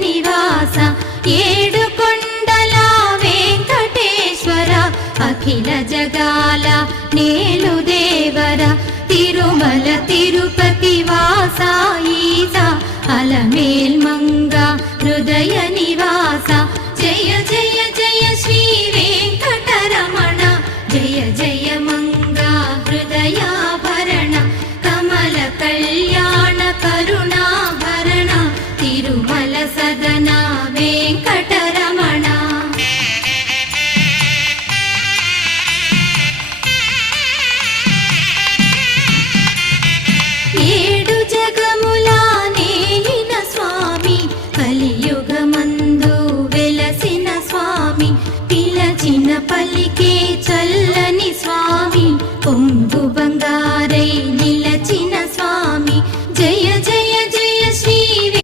నివాస ఏడు కొండల వెంకటేశ్వర అఖిల జగాల నేలు దేవర తిరుమల తిరుపతి వాస ఈస అలమేల్ మంగ హృదయ నివాస జయ జయ జయ శ్రీ వెంకటరమణ జయ జయ మంగ హృదయాభరణ కమల కళ్యాణ కరుణాభరణ తిరుమల సదన వెంకటరమణ. ఏడు జగముల నేలిన స్వామి కలియుగమందు వెలసిన స్వామి పిలచిన పలికే